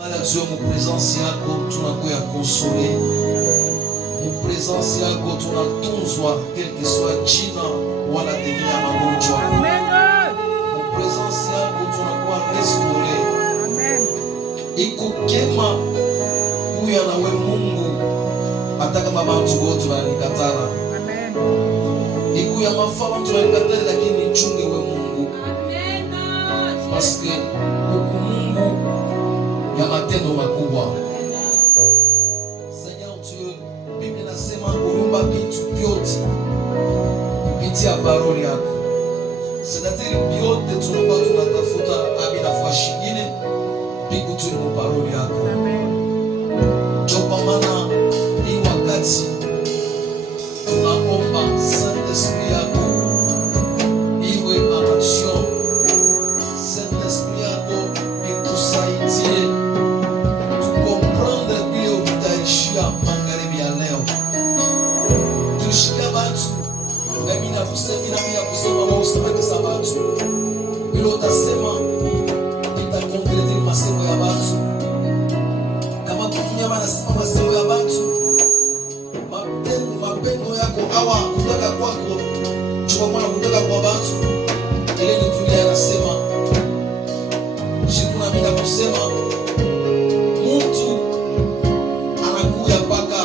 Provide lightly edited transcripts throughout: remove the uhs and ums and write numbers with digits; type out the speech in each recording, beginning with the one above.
Mu presence yako tunakuya konsole, mu presence yako tunatunzwa quelque soit jina wala deni ya magonjwa. Mu presence yako tunakuwa restore. Iko kema kuya na we Mungu hata kama bantu wote wananikatala. Iko ya mafaa bantu wananikatala, lakini chunge we Mungu, parce que uko Mungu ya matendo makubwa. Seigneur Dieu, Biblia inasema uliumba vitu vyote kupitia parole yako. C'est-à-dire vyote tunakuwa tunatafuta bila nafasi nyingine biko tu ni parole yako. Kwa maana hii wakati tunaomba Saint-Esprit yako iwe en action. Saint-Esprit yako ikusaidie tukomprendre vile utaishia magharibi ya leo. Tushike watu mimi na kusema wao usibaki watu. Ile utasema itakonkreti masemo ya watu. Kama tukinyama nasema masemo ya watu, mapendo yako hawa kutoka kwako chukua mwana kutoka kwa watu. Ile ni dunia inasema shikuna bila kusema mtu anakuya paka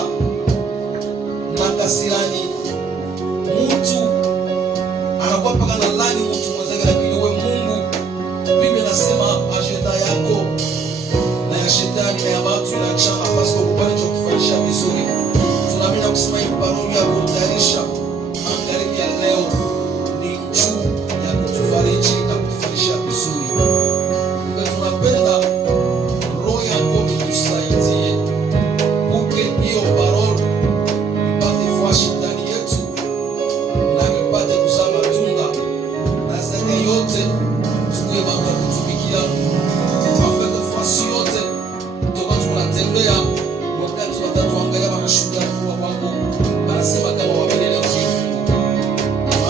na kasirani, mtu anakuwa paka na lani mtu mwenzake, lakini wewe Mungu Biblia inasema ajenda yako na ya shetani na ya watu inachana pasipo kubali cha kufanyisha vizuri. Tunaamini kusema hii parole yako utayarisha magharibi ya leo ni juu ya kutufariji na kutufanyisha vizuri. Tunapenda roho yako itusaidie uke hiyo parole ipate fashi ndani yetu na ipate kuzaa matunda, na zaidi yote tuwe watu wa kutumikia afete fasi yote toka tunatembea. Wakati watatuangalia wanashuhudia kuwa wako wanasema kama wamilele mziki.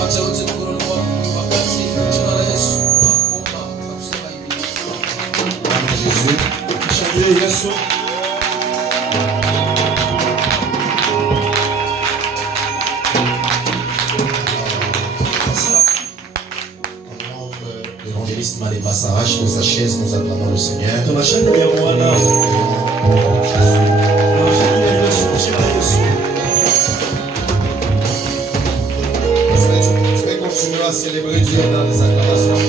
Acha yote mkononi mwako wakati jina la Yesu naomba na kusema hivi. Jésus, changier Yesu. L'évangéliste Maléba s'arrache de sa chaise, nous acclamons le Seigneur. Je vais continuer à célébrer Dieu dans les acclamations.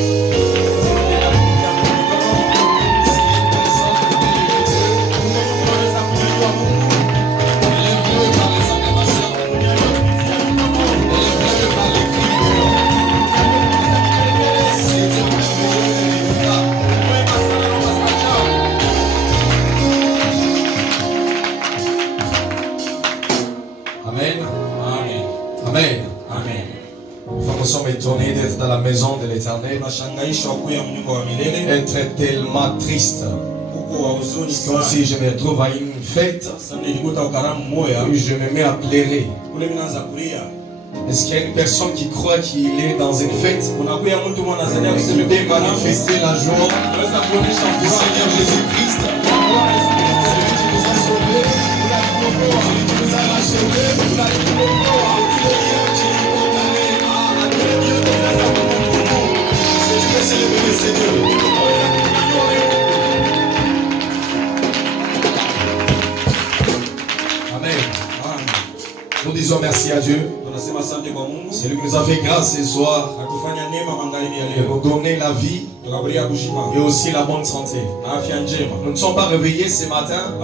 Amen. Amen. Amen. Amen. Nous sommes étonnés d'être dans la maison de l'Éternel. Être tellement triste. Comme si je me retrouve à une fête et je me mets à pleurer. Est-ce qu'il y a une personne qui croit qu'il est dans une fête? Il peut manifester la joie du Seigneur Jésus-Christ. Celui qui nous a sauvés, celui qui nous a rachevés, Amen. Nous disons merci à Dieu. C'est lui qui nous a fait grâce ce soir de nous donner la vie et aussi la bonne santé. Nous ne sommes pas réveillés ce matin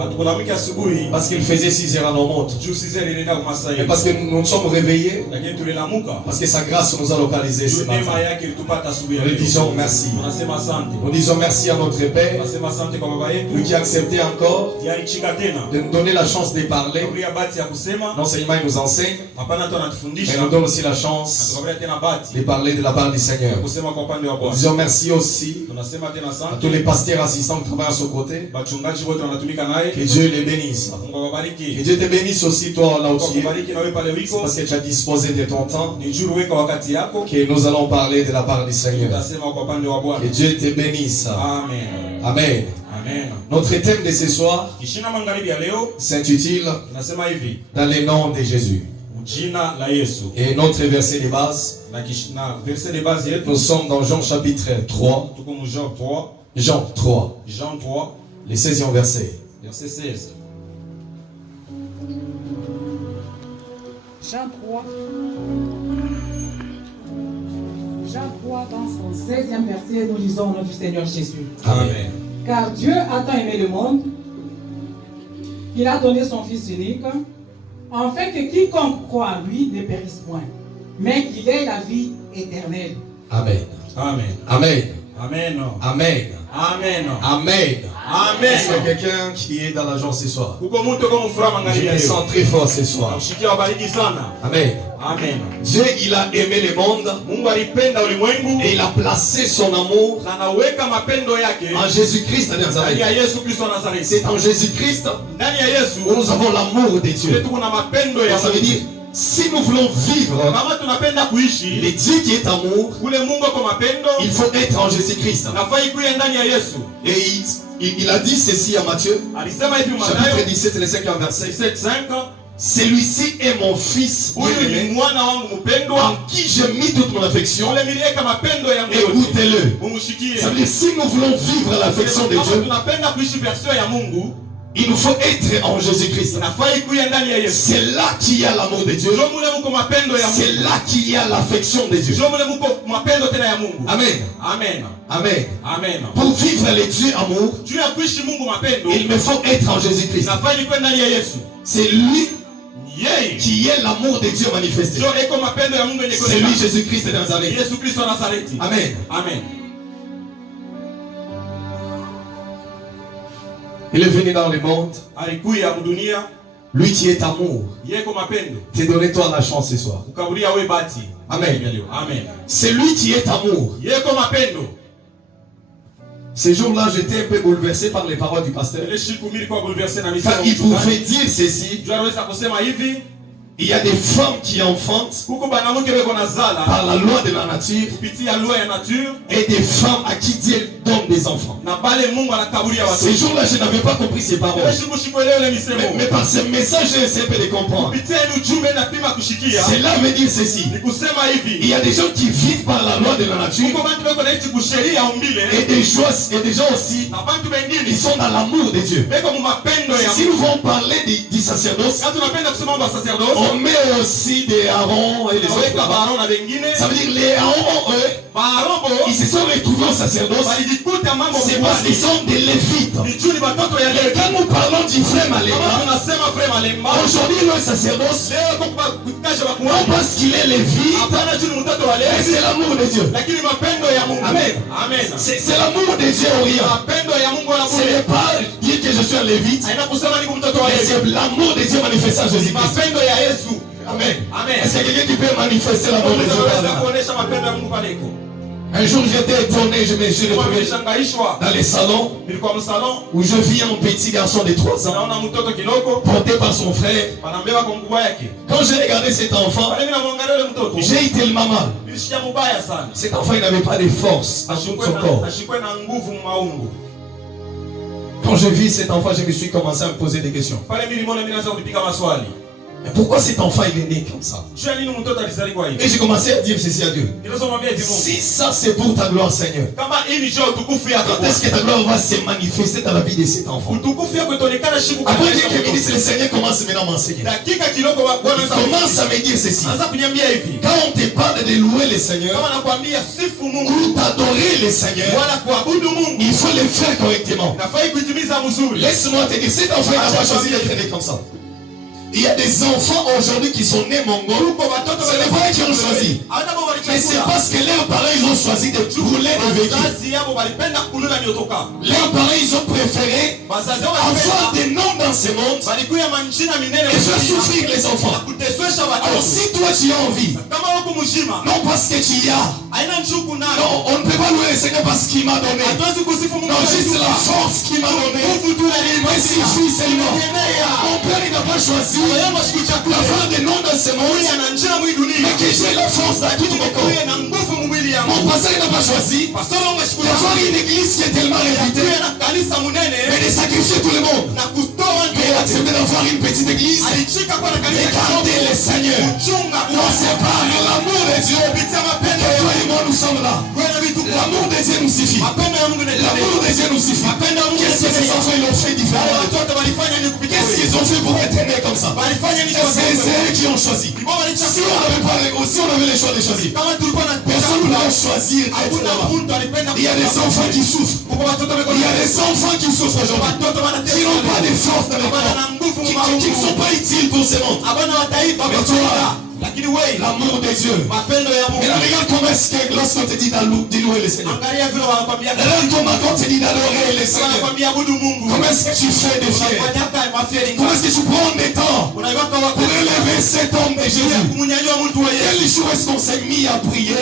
parce qu'il faisait 6 heures en monde, mais parce que nous nous sommes réveillés parce que sa grâce nous a localisés ce matin. Nous disons merci. Nous disons merci à notre Père, lui qui a accepté encore de nous donner la chance de parler. Non seulement il nous enseigne, mais il nous donne aussi la chance de parler de la part du Seigneur. Nous disons merci aussi à tous les pasteurs assistants qui travaillent à ce côté. Que Dieu les bénisse. Que Dieu te bénisse aussi toi là où tu es, parce que tu as disposé de ton temps, que nous allons parler de la part du Seigneur. Que Dieu te bénisse. Amen. Amen. Amen. Notre thème de ce soir s'intitule Dans le nom de Jésus. Et notre verset de base, nous sommes dans Jean chapitre 3. Jean 3. Le 16e verset. Verset 16. Jean 3, dans son 16e verset, nous lisons au nom du Seigneur Jésus. Amen. Car Dieu a tant aimé le monde, qu'il a donné son Fils unique, afin que quiconque croit en lui ne périsse point, mais qu'il ait la vie éternelle. Amen. Amen. Amen. Amen. Amen. Amen. Amen. Amen. Est-ce qu'il y a quelqu'un qui est dans la joie ce soir? Je Je me sens très fort ce soir. Amen. Amen. Dieu, il a aimé le monde et il a placé son amour en Jésus-Christ de Nazareth. C'est en Jésus-Christ où nous avons l'amour de Dieu. Ça veut dire, si nous voulons vivre le Dieu qui est amour, il faut être en Jésus-Christ. Et il a dit ceci à Matthieu, chapitre 17, le 5e verset. Celui-ci est mon fils bien-aimé, en qui j'ai mis toute mon affection. Écoutez-le. Ça veut dire, si nous voulons vivre l'affection de Dieu, il nous faut être en Jésus-Christ. C'est là qu'il y a l'amour de Dieu. C'est là qu'il y a l'affection de Dieu. Amen. Amen. Amen. Amen. Pour vivre le Dieu amour, il me faut être en Jésus-Christ. C'est lui qui est l'amour de Dieu manifesté. C'est lui Jésus-Christ de Nazareth. Amen. Amen. Il est venu dans le monde. Lui qui est amour. T'es donné toi la chance ce soir. Amen. Amen. C'est lui qui est amour. Ces jours-là, j'étais un peu bouleversé par les paroles du pasteur. Car il pouvait dire ceci. Il y a des femmes qui enfantent par la loi de la nature et des femmes à qui Dieu donne des enfants. Ces jours-là, je n'avais pas compris ces paroles. Mais par ce message, j'ai essayé de comprendre. Cela veut dire ceci. Il y a des gens qui vivent par la loi de la nature et des gens aussi, ils sont dans l'amour de Dieu. Si nous voulons parler du sacerdoce, on met aussi des Aaron et les autres. Ça veut dire les Aaron, eux, ils se sont retrouvés au sacerdoce. C'est parce qu'ils sont des Lévites. Et quand nous parlons du frère Malemba, aujourd'hui le sacerdoce, non parce qu'il est Lévite, mais c'est l'amour de Dieu. Amen. C'est l'amour de Dieu au rien. Ce n'est pas dire que je suis un Lévite, mais c'est l'amour de Dieu manifesté en Jésus-Christ. Amen. Est-ce qu'il y a quelqu'un qui peut manifester l'amour de Dieu? Un jour j'étais étonné, je me suis retrouvé dans les salons où je vis un petit garçon de 3 ans porté par son frère. Quand j'ai regardé cet enfant, j'ai été tellement mal. Cet enfant il n'avait pas de force à son corps. Quand je vis cet enfant, je me suis commencé à me poser des questions. Mais pourquoi cet enfant il est né comme ça? Et j'ai commencé à dire ceci à Dieu. Si ça c'est pour ta gloire, Seigneur, quand est-ce que ta gloire va se manifester dans la vie de cet enfant? Après quelques minutes, le Seigneur commence maintenant à m'enseigner. Il commence à me dire ceci. Quand on te parle de louer le Seigneur ou d'adorer le Seigneur, il faut le faire correctement. Laisse-moi te dire, cet enfant n'a pas choisi d'être né comme ça. Il y a des enfants aujourd'hui qui sont nés mongols. Ce n'est pas eux qui ont choisi. Mais c'est parce que leurs parents ils ont choisi de rouler de véhicule. Leurs parents ils ont préféré avoir des noms dans ce monde et faire souffrir les enfants. Alors si toi tu as envie, non parce que tu y as, non, on ne peut pas louer le Seigneur parce qu'il m'a donné. Non, juste la force qu'il m'a donné. Mais si je suis seulement, mon père il n'a pas choisi d'avoir des noms dans ce monde, mais que j'ai la force dans tout mon corps. Mon pasteur n'a pas choisi d'avoir une église qui est tellement réputée, mais de sacrifier tout le monde. Mais il a accepté d'avoir une petite église et garder le Seigneur. On sépare l'amour de Dieu. Que toi et moi nous sommes là. L'amour de Dieu nous suffit. L'amour de Dieu nous suffit. Qu'est-ce que ces enfants ils ont fait différemment? Qu'est-ce qu'ils ont fait pour être nés comme ça? C'est eux qui ont choisi. Si on avait le choix de choisir, personne ne va choisir d'être là-bas. Il y a des enfants qui souffrent. Il y a des enfants qui souffrent aujourd'hui, qui n'ont pas de force dans le corps, qui ne sont pas utiles pour ce monde. Mais toi, l'amour de Dieu. Mais là, regarde comment est-ce que lorsqu'on te dit d'louer le Seigneur. Regarde comment on te dit d'adorer le Seigneur. Comment est-ce que tu fais des fiers? Comment est-ce que tu prends des temps pour élever cet homme de Jésus? Quel jour est-ce qu'on s'est mis à prier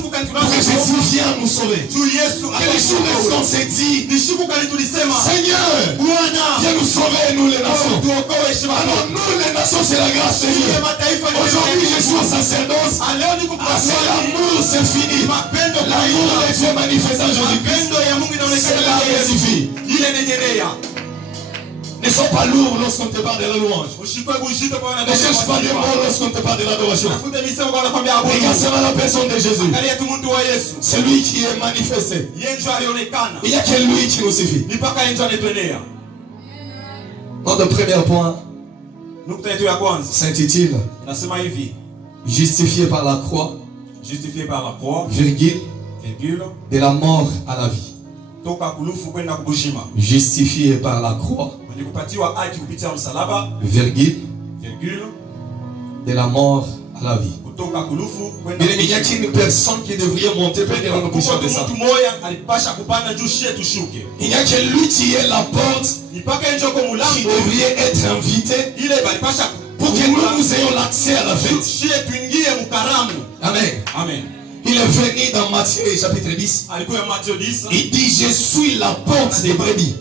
pour que Jésus vienne nous sauver? Quel jour est-ce qu'on s'est dit, Seigneur, viens nous sauver, nous les nations? Alors nous les nations, c'est la grâce de Dieu. Aujourd'hui, je suis au sacerdoce. C'est l'amour, c'est fini. L'amour de Dieu manifeste en Jésus-Christ. C'est là que suffit. Ne sois pas lourd lorsqu'on te parle de la louange. Ne cherche pas des mots lorsqu'on te parle de l'adoration. Regarde seulement la personne de Jésus. C'est lui qui est manifesté. Il n'y a que lui qui nous suffit. Notre premier point s'intitule Justifié par la croix, virgule, de la mort à la vie. Justifié par la croix, virgule, de la mort à la vie. Il n'y a qu'une personne qui devrait monter pour dire nous puissions de ça. Il n'y a que lui qui est la porte qui devrait être invité pour que nous ayons l'accès à la fête. Amen. Amen. Il est venu dans Matthieu chapitre 10. Il dit je suis la porte des brebis.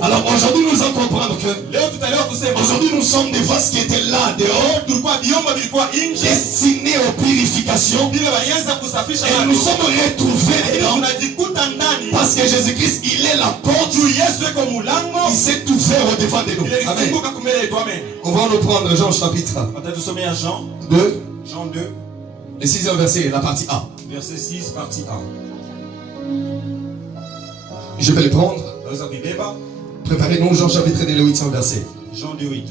Alors aujourd'hui nous allons comprendre que aujourd'hui nous sommes des vases qui étaient là dehors, destinés aux purifications, et nous sommes retrouvés dedans parce que Jésus-Christ il est la porte. Il s'est tout fait au devant de nous. Amen. On va nous prendre Jean chapitre 2. Jean 2. Le 6e verset, la partie A. Verset 6, partie A. Je vais le prendre. Préparez-nous Jean chapitre 2, le 8e verset. Jean 2, 8.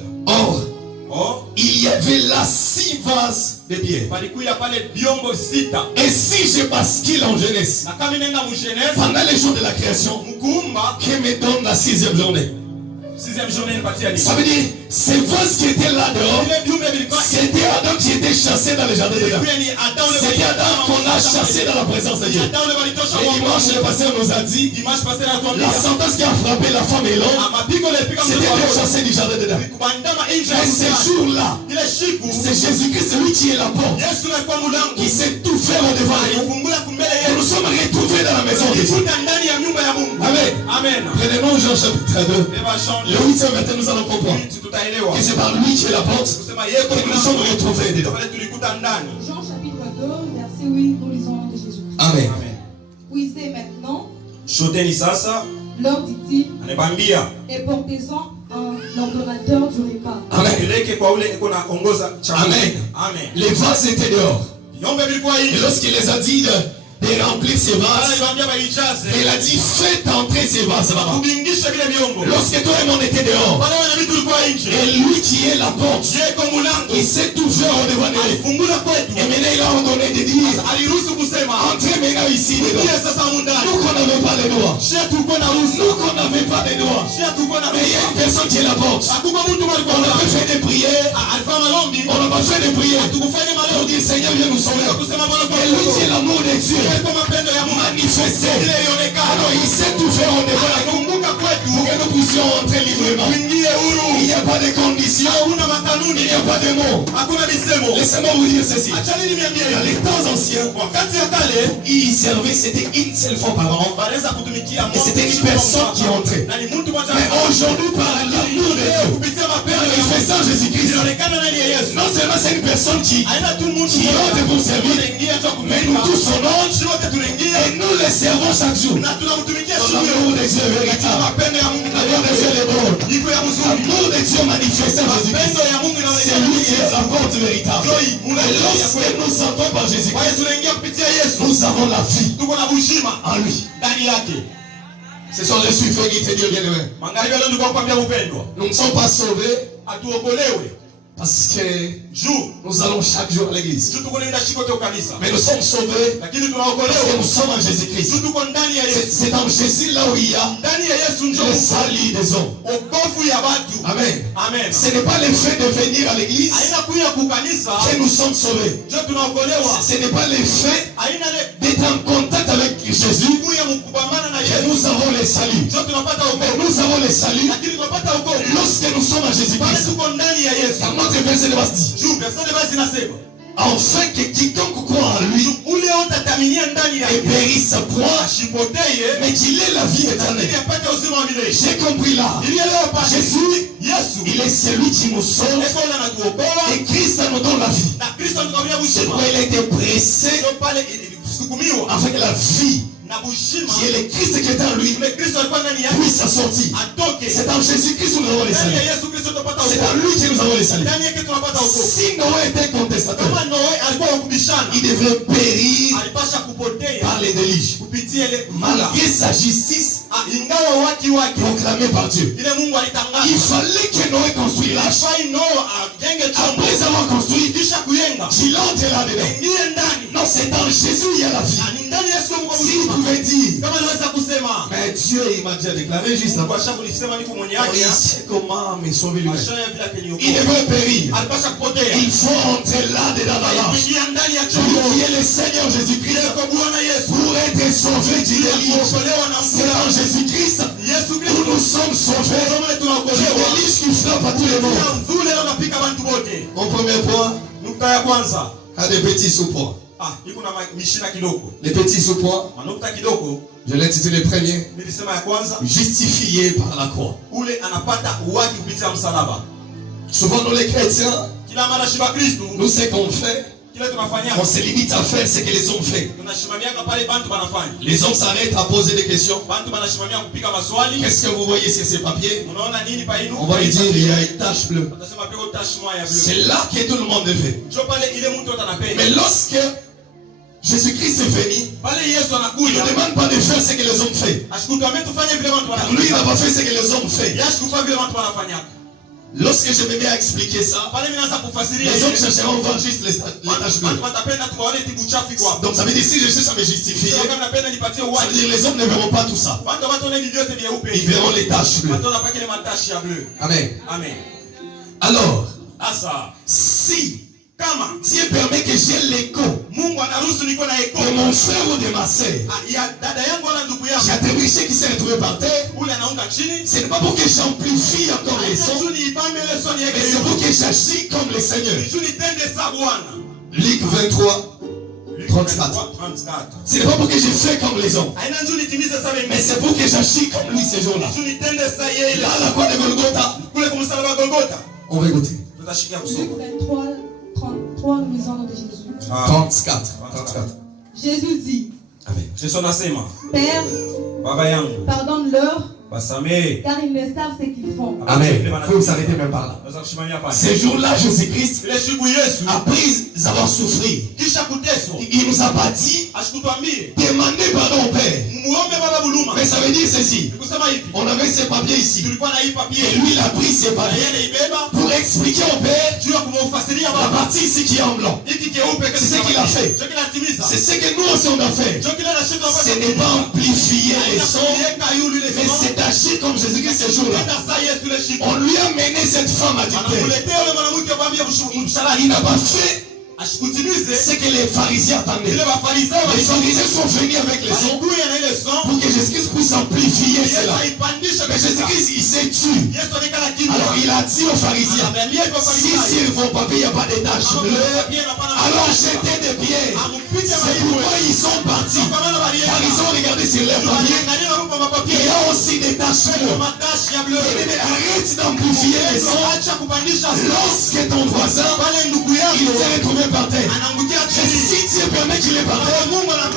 Or, il y avait là 6 vases de pierre. Et si je bascule en jeunesse, pendant les jours de la création, qui me donne la 6e journée. Ça veut dire, ces vases qui étaient là dehors, c'était Adam qui était chassé dans le jardin de Dieu. C'était Adam qu'on a chassé dans la présence de Dieu. Et dimanche, le pasteur nous a dit, la sentence qui a frappé la femme et l'homme, c'était de chasser du jardin de Dieu. Mais ce jour-là, c'est Jésus-Christ, celui qui est la porte, qui sait tout faire au devant de nous. Et nous sommes retrouvés dans la maison de Dieu. Amen. Prenons Jean chapitre 2. Le 8e verset, nous allons comprendre que c'est par lui qui est la porte que nous sommes retrouvés dedans. Jean chapitre 2, verset 8, nous lisons de Jésus. Amen. Puisez maintenant, leur dit-il, et portez-en un ordonnateur du repas. Amen. Amen. Les vases étaient dehors. Et lorsqu'il les a dit de remplir ces vases, il a dit faites entrer ces vases là-bas. Lorsque toi et moi on était dehors, et lui qui est la porte, il s'est tout fait au devant de nous. Et maintenant il a ordonné de dire entrez maintenant ici dedans. Nous qu'on n'avait pas les doigts, nous qu'on n'avait pas les doigts, mais il y a une personne qui est la porte. On n'a pas fait des prières, on n'a pas fait des prières pour dire Seigneur viens nous sauver. Et lui qui est l'amour de Dieu manifesté, alors il sait tout faire au devant de nous pour que nous puissions entrer librement. Il n'y a pas de conditions, il n'y a pas de mots. Laissez-moi vous dire ceci. Dans les temps anciens, il servait, c'était une seule fois par an, et c'était une personne qui entrait. Mais aujourd'hui, par l'amour de Dieu, manifestant Jésus-Christ. Non seulement c'est une personne qui honte pour servir, mais nous tous on honte et nous les servons chaque jour. L'amour de Dieu est véritable. L'amour de Dieu est bon. L'amour de Dieu manifesté en Jésus-Christ. C'est lui qui est la porte véritable. Et lorsque nous sortons par Jésus-Christ, nous avons la vie en lui. Ce sont les suivants qui te disent bien aimé. Nous ne sommes pas sauvés parce que nous allons chaque jour à l'église. Mais nous sommes sauvés parce que nous sommes en Jésus-Christ. C'est dans Jésus là où il y a le salut des hommes. Amen. Ce n'est pas le fait de venir à l'église que nous sommes sauvés. Ce n'est pas le fait d'être en contact avec Jésus que nous avons le salut. Mais nous avons le salut lorsque nous sommes en Jésus-Christ. Notre verset de base dit, enfin que quiconque croit en lui et périsse point, mais qu'il ait la vie éternelle. J'ai compris là. Jésus, il est celui qui nous sauve et Christ nous donne la vie. C'est pourquoi il a été pressé afin que la vie qui est le Christ qui est en lui puisse sortir. C'est en Jésus-Christ que nous avons les saluts. C'est en lui que nous avons les saluts. Si Noé était contestateur, il devrait périr par les déluges. Malgré sa justice proclamée par Dieu, il fallait que Noé construise l'arche. Après avoir construit, il entre là-dedans. Non, c'est dans Jésus il y a la vie. S'il pouvait dire, mais Dieu il m'a déjà déclaré juste avant. Il sait comment me sauver lui-même. Il devrait périr. Il faut entrer là-dedans dans l'arche. Lui qui est le Seigneur Jésus-Christ pour être sauvé du déluge. C'est en Jésus-Christ où nous sommes sauvés du déluge qui frappe à tous les mondes. Mon premier point a des petits sous-points. Les petits sous-points, je l'ai intitulé premier, justifié par la croix. Souvent nous les chrétiens, nous ce qu'on fait, on se limite à faire ce que les hommes font. Les hommes s'arrêtent à poser des questions. Qu'est-ce que vous voyez sur ces papiers? On va lui dire il y a une tache bleue. C'est là que tout le monde est fait. Mais lorsque Jésus-Christ est venu, il ne demande pas de faire ce que les hommes font. Car lui il n'a pas fait ce que les hommes font. Lorsque je me mets à expliquer ça, les hommes chercheront à voir juste les taches bleues. Donc ça veut dire si je cherche à me justifier, ça veut dire les hommes ne verront pas tout ça. Ils verront les taches bleues. Amen. Alors, si Dieu permet que j'ai l'écho de mon frère ou de ma sœur, j'ai attribué ce qui s'est retrouvé par terre, ce n'est pas pour que j'amplifie encore les sons, mais c'est pour que j'agis comme le Seigneur. Luc 23, 34. Ce n'est pas pour que je fais comme les hommes, mais c'est pour que j'agis comme lui ce jour-là. Là, la croix de Golgotha. On va écouter. Luc 23, 33, nous lisons le nom de Jésus. 34. Jésus dit, Amen. Père, pardonne-leur, car ils ne savent ce qu'ils font. Amen. Vous pouvez vous arrêter même par là. Ce jour-là, Jésus-Christ, après avoir souffert, il nous a bâti, demandé pardon au Père. Mais ça veut dire ceci. On avait ces papiers ici. Et lui, il a pris ces papiers pour expliquer au Père la partie ici qui est en blanc. C'est ce qu'il a fait. C'est ce que nous aussi on a fait. Ce n'est pas amplifier les sons, mais c'est agir comme Jésus-Christ ce jour-là. On lui a mené cette femme à adultère. Il n'a pas fait ce que les pharisiens attendaient. Les pharisiens sont venus avec les sons pour que Jésus-Christ puisse amplifier cela. Mais Jésus-Christ Moïse, il s'est tué. Alors il a dit aux pharisiens, si sur vos papiers, il n'y a pas de taches bleues, alors jetez des pierres. C'est pourquoi ils sont partis. Car ils ont regardé sur leurs papiers. Il y a aussi des taches bleues. Arrête d'amplifier les sons. Lorsque ton voisin, il s'est retrouvé par terre. Et si Dieu permet qu'il est par terre,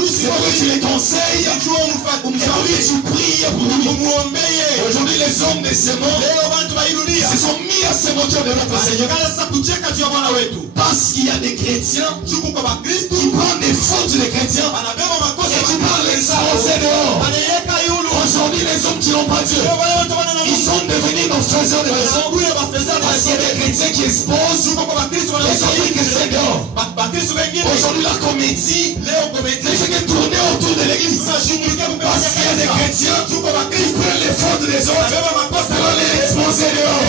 c'est pour que tu les conseilles. Aujourd'hui tu pries pour lui. Aujourd'hui les hommes de ce monde se sont mis à se moquer de notre Seigneur. Parce qu'il y a des chrétiens qui prennent des fautes des chrétiens et qui parlent exposés dehors. Aujourd'hui les hommes qui n'ont pas Dieu, ils sont devenus nos faiseurs de raison. Parce qu'il y a des chrétiens qui exposent les autres chrétiens dehors. Aujourd'hui la comédie ne fait que tourner autour de l'église. Parce qu'il y a des chrétiens qui prennent les fautes des autres pour les exposer dehors.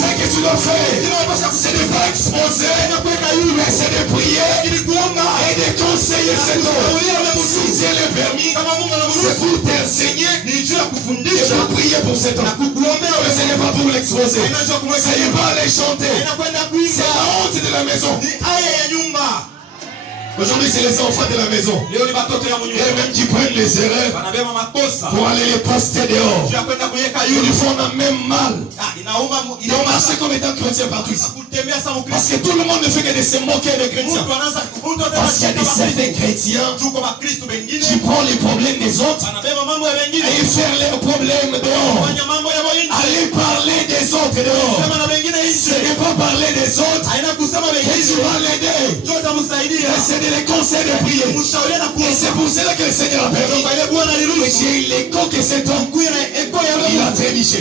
Ce que tu dois faire, c'est de ne pas exposer, mais c'est de prier et de conseiller cet homme. Si Dieu le permis, c'est pour t'enseigner et pour prier pour cet homme. Mais ce n'est pas pour l'exposer. Ce n'est pas les chanter. C'est la honte de la maison. Aujourd'hui, c'est les enfants de la maison. Et même qui prennent les erreurs pour aller les poster dehors. Ils font même mal. Ils ont marché comme étant chrétiens partout ici. Parce que tout le monde ne fait que de se moquer des chrétiens. Parce qu'il y a des certains chrétiens qui prennent les problèmes des autres et faire leurs problèmes dehors. Aller parler des autres dehors. Ce n'est pas parler des autres et tu vas l'aider. C'est des conseils de prier. Et c'est pour cela que le Seigneur a permis. Et j'ai l'écho que cet homme, il a trébuché.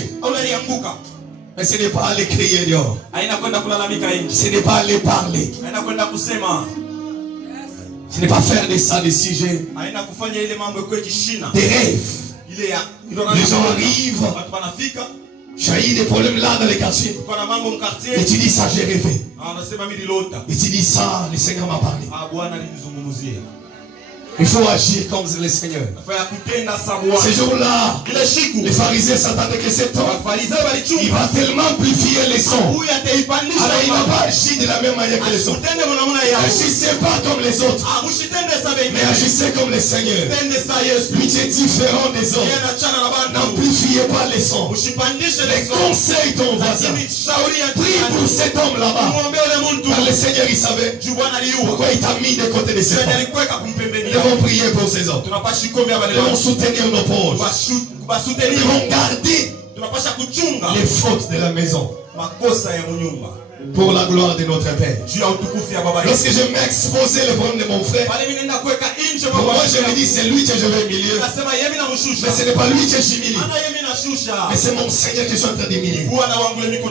Mais ce n'est pas aller crier dehors. Ce n'est pas aller parler. Ce n'est pas faire de ça des sujets. Des rêves. Les gens arrivent. Tu as eu des problèmes là dans les quartiers. Et tu dis ça, j'ai rêvé. Et tu dis ça, le Seigneur m'a parlé. Il faut agir comme le Seigneur. Ces jours-là, les pharisiens s'attendaient que cet homme, il va tellement amplifier les sons. Alors il n'a pas agi de la même manière que les autres. Agissez pas comme les autres, mais agissez comme le Seigneur. Lui qui est différent des autres. N'amplifiez pas les sons. Les conseils ton voisin. Prie pour cet homme là-bas. Car le Seigneur il savait pourquoi il t'a mis de côté de cet homme. Nous devons prier pour ces hommes. Nous devons soutenir nos proches. Nous devons garder les fautes de la maison pour la gloire de notre Père. Lorsque je m'exposais le problème de mon frère, pour moi je me dis c'est lui que je vais humilier. Mais ce n'est pas lui que j'humilie, mais c'est mon Seigneur que je suis en train d'humilier.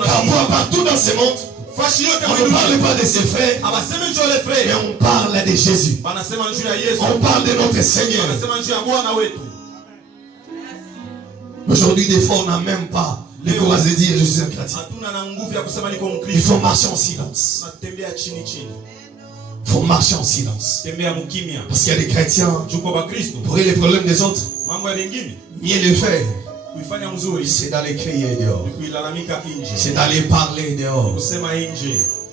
Car moi partout dans ce monde, on ne parle pas de ses frères, mais on parle de Jésus. On parle de notre Seigneur. Aujourd'hui, des fois, on n'a même pas le courage de dire je suis un chrétien. Il faut marcher en silence. Il faut marcher en silence. Parce qu'il y a des chrétiens, pour les problèmes des autres, mieux les faire. C'est d'aller crier dehors. C'est d'aller parler dehors.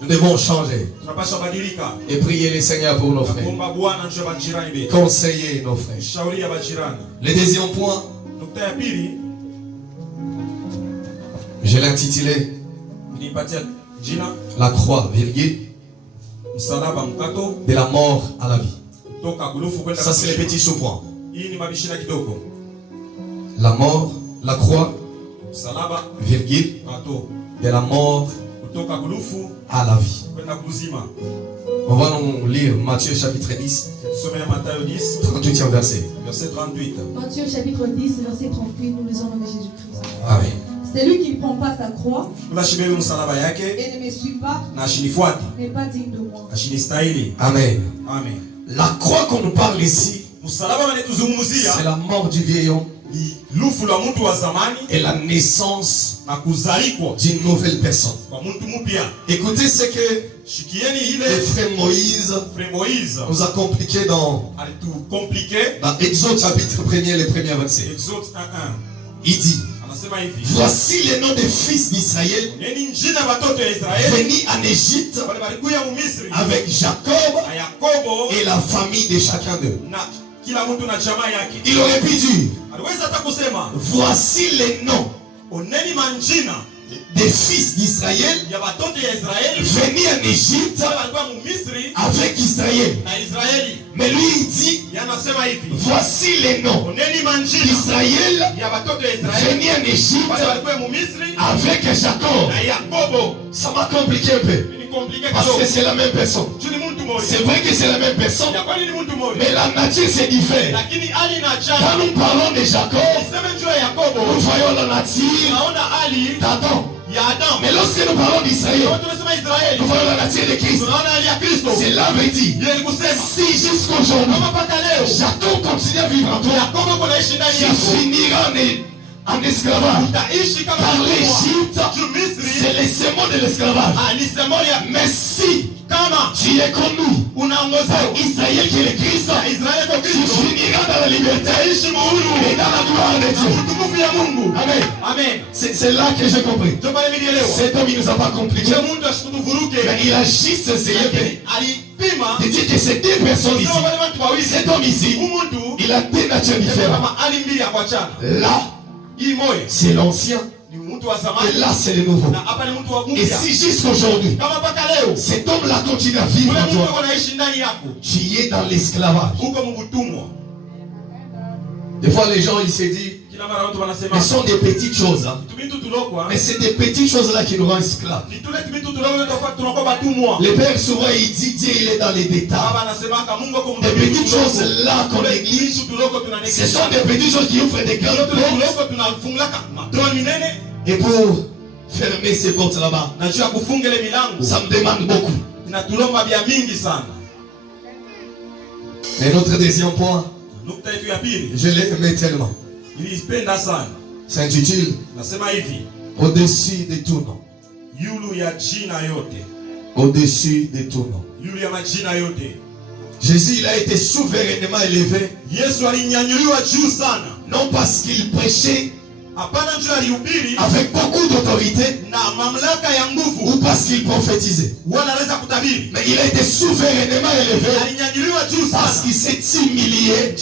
Nous devons changer et prier le Seigneur pour nos frères. Conseiller nos frères. Le deuxième point, je l'ai intitulé la croix, virgule, de la mort à la vie. Ça c'est le petit sous-point. La mort, la croix, virgule, de la mort à la vie. On va nous lire Matthieu chapitre 10, 38e verset. Matthieu chapitre 10, verset 38, nous lisons le nom de Jésus-Christ. Amen. Celui qui ne prend pas sa croix et ne me suit pas n'est pas digne de moi. Amen. La croix qu'on nous parle ici, c'est la mort du vieil homme et la naissance d'une nouvelle personne. Écoutez ce que le frère Moïse nous a compliqué dans Exode chapitre 1er, les premiers versets. Il dit voici les noms des fils d'Israël venus en Égypte avec Jacob et la famille de chacun d'eux. Il aurait pu dire, voici les noms des fils d'Israël venus en Égypte avec Israël. Mais lui il dit, voici les noms d'Israël venus en Égypte avec Jacob. Ça m'a compliqué un peu, parce que c'est la même personne. C'est vrai que c'est la même personne, mais la nature c'est différent. Quand nous parlons de Jacob, nous voyons la nature d'Adam. Mais lorsque nous parlons d'Israël, nous voyons la nature de Christ. Cela veut dire, si jusqu'aujourd'hui Jacob continue à vivre en toi, il finira en esclavage. Car l'Égypte, c'est les séments de l'esclavage. Mais si tu es connu par Israël qui est le Christ, tu finiras dans la liberté et dans la gloire de Dieu. Amen. Amen. C'est là que j'ai compris. Cet homme il nous a pas compliqué, mais il a juste essayé de dire que ces deux personnes ici, cet homme ici, il a deux natures différentes. Là c'est l'ancien et là c'est le nouveau. Et si jusqu'aujourd'hui cet homme-là continue à vivre en toi, tu es dans l'esclavage. Des fois les gens ils se disent, mais ce sont des petites choses, hein. Mais c'est des petites choses là qui nous rendent esclaves. Le Père souvent il dit, Dieu il est dans les détails. Des petites choses là qu'on néglige, ce sont des petites choses qui ouvrent des grandes portes. Et pour fermer ces portes là-bas, ça me demande beaucoup. Et notre deuxième point, je l'ai aimé tellement. S'intitule au-dessus de tout nom. Au-dessus de tout nom. Jésus il a été souverainement élevé, non parce qu'il prêchait avec beaucoup d'autorité ou parce qu'il prophétisait, mais il a été souverainement élevé parce qu'il s'est humilié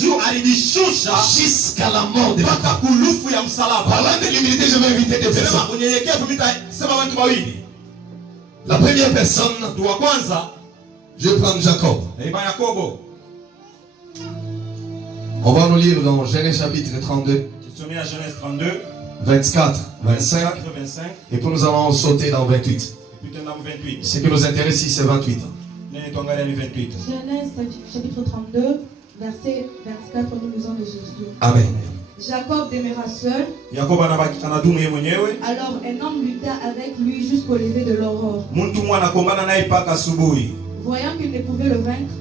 jusqu'à la mort de la croix. Parlant de l'humilité, je vais inviter des personnes. La première personne, je vais prendre Jacob. On va nous lire dans Genèse chapitre 32, 24, 25, et puis nous allons sauter dans 28. Ce qui nous intéresse ici, c'est 28. Genèse chapitre 32, verset 24, nous lisons de Jésus. Amen. Jacob demeura seul. Alors un homme lutta avec lui jusqu'au lever de l'aurore. Voyant qu'il ne pouvait le vaincre,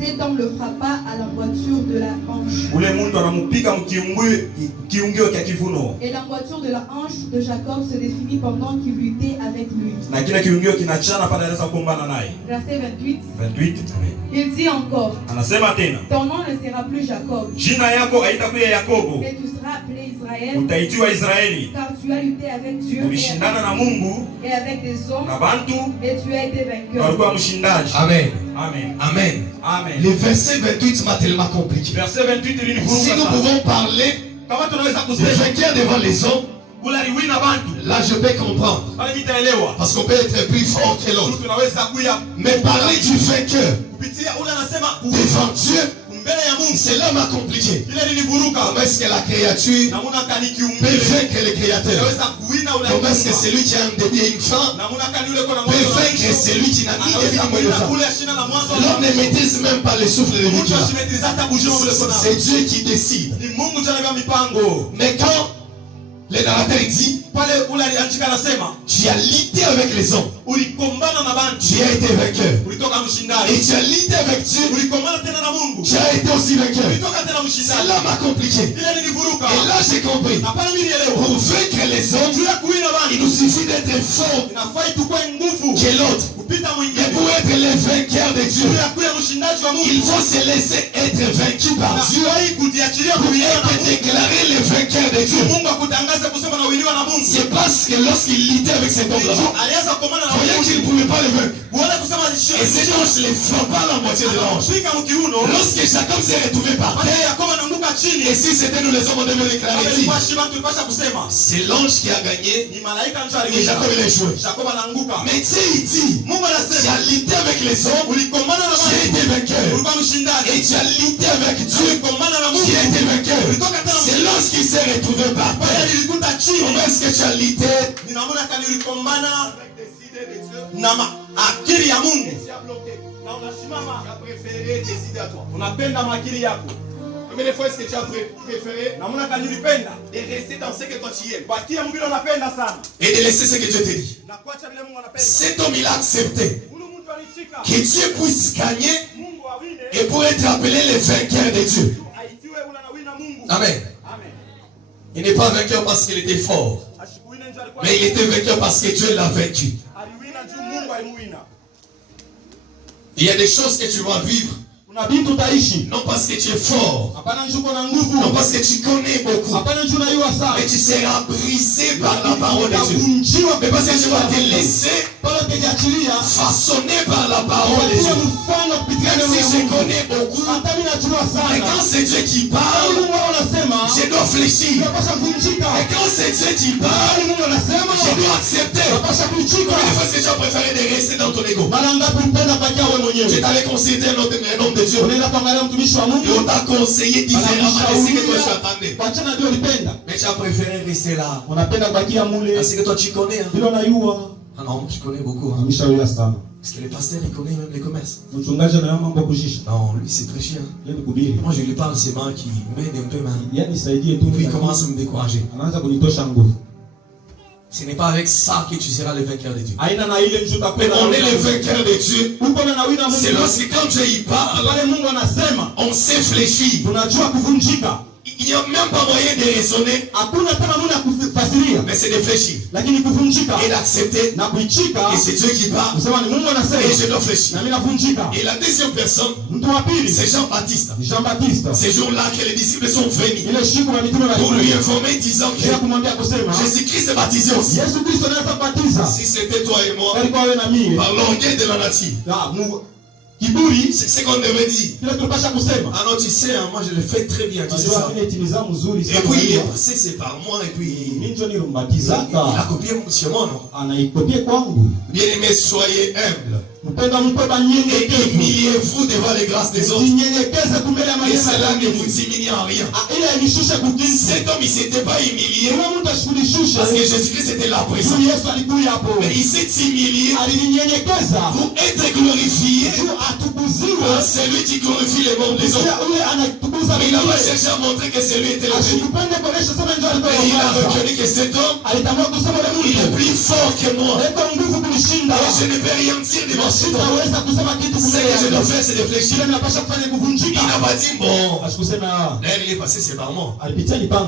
cet homme le frappa à la voiture de la hanche. Et la voiture de la hanche de Jacob se définit pendant qu'il luttait avec lui. Verset 28. Il dit encore, ton nom ne sera plus Jacob, mais tu seras appelé Israël, car tu as lutté avec Dieu et avec des hommes, et tu as été vainqueur. Amen. Amen. Amen. Amen. Le verset 28 m'a tellement compliqué. Verset 28, si nous pouvons parler de vainqueur devant les hommes, là je peux comprendre, parce qu'on peut être plus fort que l'autre. Mais parler du vainqueur devant Dieu, cela m'a compliqué. Comment est-ce que la créature peut vaincre le créateur? Comment est-ce que celui qui a un bébé et une femme peut vaincre celui qui n'a ni de femme ni de femme? L'homme ne maîtrise même pas le souffle de Dieu. C'est Dieu qui décide. Mais quand le narrateur dit, tu as lutté avec les hommes, tu as été vainqueur. Et tu as lutté avec Dieu, tu as été aussi vainqueur. Cela m'a compliqué. Et là j'ai compris, pour vaincre les hommes, il nous suffit d'être fort que l'autre. Il y a pour être les vainqueurs de Dieu, il faut se laisser être vaincu par Dieu. Pour être déclaré les vainqueurs de Dieu. C'est parce que lorsqu'il luttait avec cet homme-là, voyez qu'il ne pouvait pas le vaincre. Et cet ange les frappa à la moitié de l'ange. Lorsque Jacob s'est retrouvé par terre, et si c'était nous les hommes, on devait déclarer ici, c'est l'ange qui a gagné et Jacob il a échoué. Mais Dieu il dit, tu as lutté avec les hommes, tu as été vainqueur. Et tu as lutté avec Dieu, tu as été vainqueur. C'est lorsqu'il s'est retrouvé par terre. Comment est-ce que tu as lutté? Akili ya Mungu. Na préféré décider à toi. Unapenda makili yako. Combien de fois est-ce que tu as préféré de rester dans ce que toi tu aimes et de laisser ce que Dieu te dit? Cet homme il a accepté que Dieu puisse gagner et pour être appelé le vainqueur de Dieu. Amen. Il n'est pas vainqueur parce qu'il était fort, mais il était vainqueur parce que Dieu l'a vaincu. Il y a des choses que tu vas vivre. Non parce que tu es fort, non parce que tu connais beaucoup, mais tu seras brisé par la parole de Dieu. Mais parce que tu vas te laisser façonner par la parole de Dieu. Même si je connais beaucoup, mais quand c'est Dieu qui parle, je dois fléchir. Et quand c'est Dieu qui parle, je dois accepter. Combien de fois est-ce que tu as préféré de rester dans ton ego? Je t'avais considéré un homme de Dieu. Et on t'a conseillé différemment de ce que toi tu attendais. Mais tu as préféré rester là. Parce que toi tu connais. Ah non, je connais beaucoup. Parce que les pasteurs ils connaissent même les commerces. Non, lui c'est très chiant. Moi je lui parle seulement qui m'aide un peu. Puis il commence à me décourager. Ce n'est pas avec ça que tu seras le vainqueur de Dieu. Mais on est le vainqueur de Dieu. C'est lorsque quand Dieu y parle, on sait fléchir. Il n'y a même pas moyen de raisonner. Mais c'est de fléchir. Et d'accepter que c'est Dieu qui parle. Et je dois fléchir. Et la deuxième personne, c'est Jean-Baptiste. Ces jours-là que les disciples sont venus pour lui informer disant que Jésus-Christ est baptisé aussi. Si c'était toi et moi, par l'orgueil de la nature, c'est ce qu'on devait dire. Ah non, tu sais, moi je le fais très bien, tu sais ça. Et puis il est passé, c'est par moi, et puis il a copié sur moi, non? Bien aimé, soyez humble. Et humiliez-vous devant les grâces des autres. Et cela ne vous diminue en rien. Cet homme, il ne s'était pas humilié parce que Jésus-Christ était là présent. Mais il s'est humilié pour être glorifié par celui qui glorifie les membres des autres. Mais il a pas cherché à montrer que celui était le génie. Mais il a reconnu que cet homme, il est plus fort que moi. Et je ne peux rien dire devant cet homme. Ce que je dois faire, c'est réfléchir. Il n'a pas dit bon. D'ailleurs, il est passé, c'est par moi. Il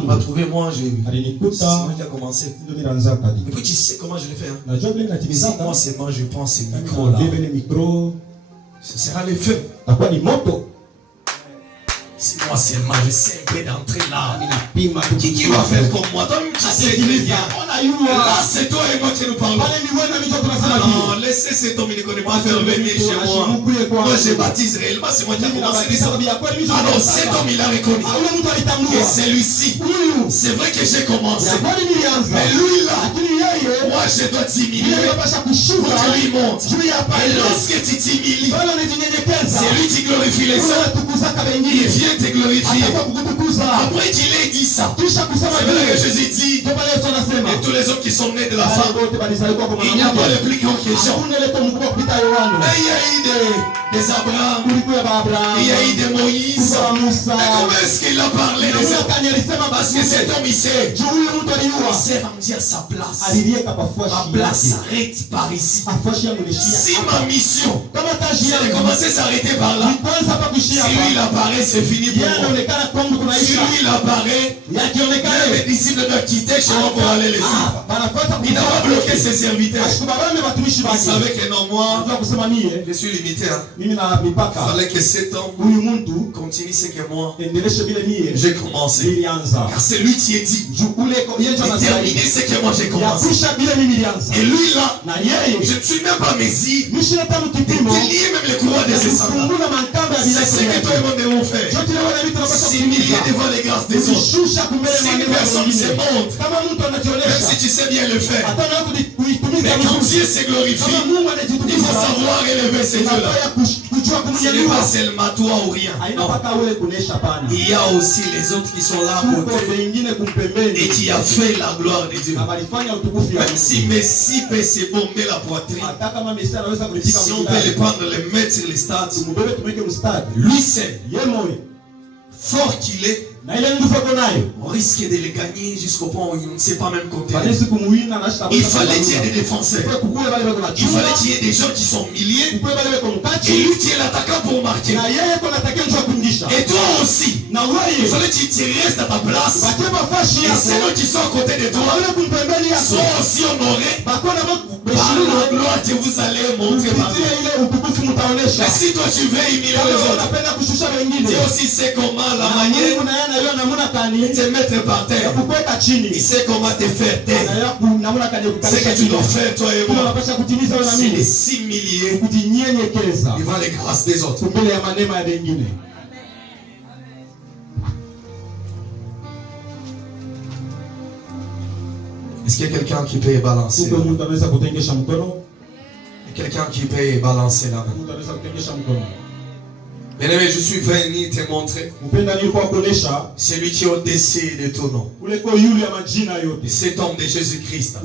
m'a trouvé moi, c'est moi qui a commencé. Et puis tu sais comment je le fais. Si moi c'est moi, je prends ces micros-là. Ce sera le feu. Si moi seulement je sais un peu d'entrer là, qui va faire comme moi? Toi, tu sais qu'il est bien. Là, c'est toi et moi qui nous parlons. Non, laissez cet homme, il ne connaît pas faire venir chez moi. Moi, je baptise réellement, c'est moi qui a commencé ça. Alors, cet homme, il a reconnu. Et celui-ci, c'est vrai que j'ai commencé. Mais lui, là, moi, je dois t'humilier. Pour que lui monte. Et lorsque tu t'humilies, c'est lui qui glorifie les autres. Il vient te glorifier. Après qu'il ait dit ça, c'est vrai que Jésus dit, et tous les hommes qui sont nés de la femme, il n'y a pas de plus grand que Jean. Mais il y a eu des Abraham, il y a eu des Moïse. Mais comment est-ce qu'il a parlé des hommes? Parce que cet homme, il s'est rendu à sa place. Ma place s'arrête par ici. Si ma mission, c'est de commencer à s'arrêter par là. Si lui il apparaît, c'est fini pour moi. Si lui il apparaît, même les disciples doivent quitter chez moi pour aller les suivre. Il n'a pas bloqué ses serviteurs. Il savait que non, moi, je suis limité. Il fallait que cet homme continue ce que moi j'ai commencé. Car c'est lui qui est dit de terminer ce que moi j'ai commencé. Et lui là, je ne suis même pas messie de lier même les courroies de ses sandales. C'est ce que toi et moi devons faire. S'humilier devant les grâces des autres. Si une personne se montre, même si tu sais bien le faire, mais quand Dieu se glorifie, il faut savoir élever ces dieux-là. Ce n'est pas seulement toi ou rien. Non. Il y a aussi les autres qui sont là à côté et qui a fait la gloire de Dieu. Même si Messi peut se bomber la poitrine, si on peut le prendre, le mettre sur les stades, lui c'est fort qu'il est. On risque de le gagner jusqu'au point où il ne sait pas même compter. Il fallait qu'il y ait des défenseurs. Il fallait qu'il y ait des gens qui sont milliers. Et lui qui est l'attaquant pour marquer. Et toi aussi. Il fallait que tu restes à ta place. Et ceux qui sont à côté de toi soient aussi honorés par la gloire que vous allez montrer par Dieu. Mais si toi tu veux humilier les autres, Dieu aussi sait comment la manière te mettre par terre. Il sait comment te faire taire. Ce que tu dois faire, toi et moi, c'est de s'humilier devant les grâces des autres. Est-ce qu'il y a quelqu'un qui peut balancer? Quelqu'un qui peut balancer là. Bien-aimé, je suis venu te montrer celui qui est au-dessus de ton nom. Cet homme de Jésus-Christ.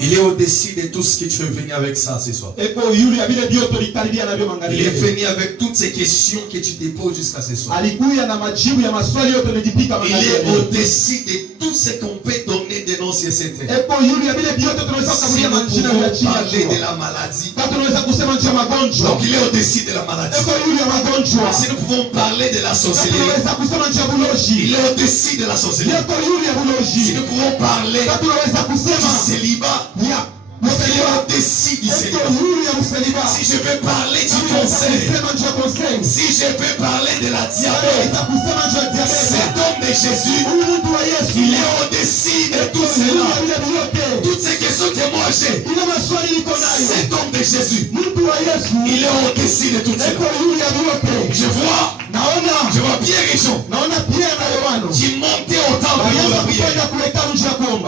Il est au-dessus de tout ce que tu es venu avec ça ce soir. Il est venu avec toutes ces questions que tu te poses jusqu'à ce soir. Il est au-dessus de tout ce qu'on peut donner de nos sociétés. Si nous pouvons parler de la maladie, donc il est au-dessus de la maladie. Si nous pouvons parler de la sorcellerie, il est au-dessus de la sorcellerie. Si nous pouvons parler du célibat, il est au-dessus du célibat. Si je peux parler du cancer, si je peux parler de la diabète, cet homme de Jésus, il est au-dessus de tout cela. Toutes ces questions que moi j'ai, cet homme de Jésus, il est au-dessus de tout cela. Je vois Pierre et Jean qui montaient au temple pour la prière.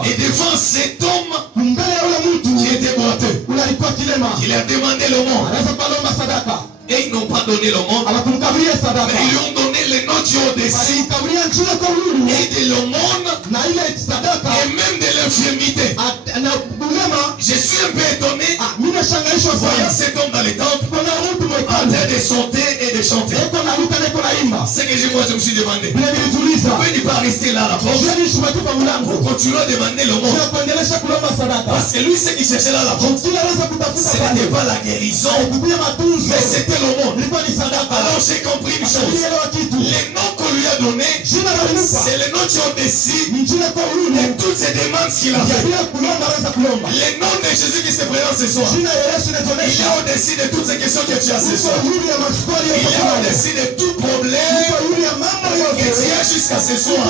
Et devant cet homme qui était boiteux, il a demandé le monde. Et ils n'ont pas donné le monde, mais ils lui ont donné le nom du au-dessus et de le monde et même de l'infirmité. Je suis un peu étonné voyant cet homme dans les temples en train de chanter et de chanter. C'est que moi je me suis demandé, pourquoi il n'est pas resté là à la porte pour continuer à demander le monde? Parce que lui ce qu'il cherchait là à la porte, ce n'était pas la guérison, mais c'était le monde. Alors j'ai compris une chose, les noms qu'on lui a donnés, c'est les noms qui ont décidé de toutes ces demandes qu'il a fait. Les noms de Jésus qui se présente ce soir, il est au-dessus de toutes ces questions que tu as ce soir. Il est au-dessus de tout problème que tu as jusqu'à ce soir.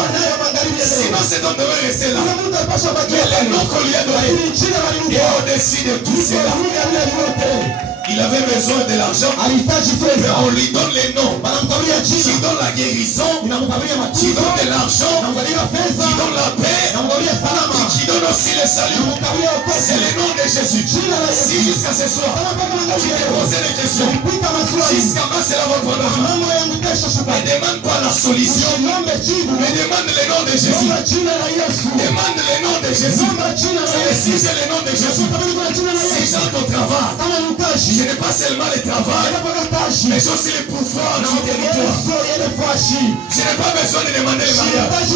Sinon cet homme devrait rester là. Mais les noms qu'on lui a donnés, il est au-dessus de tout cela. Il avait besoin de l'argent. Mais on lui donne les noms. Qui donne la guérison. Qui donne de l'argent. Qui donne la paix. Et qui donne aussi le salut. C'est le nom de Jésus. Si jusqu'à ce soir, tu t'es posé des questions, jusqu'à moi c'est la votre nom. Ne demande pas la solution. Mais demande le nom de Jésus. Demande le nom de Jésus. Et si j'ai le nom de Jésus, si j'ai ton travail, je n'ai pas seulement le travail, mais j'ai aussi le pouvoir dans mon territoire. Je n'ai pas besoin de demander le mariage.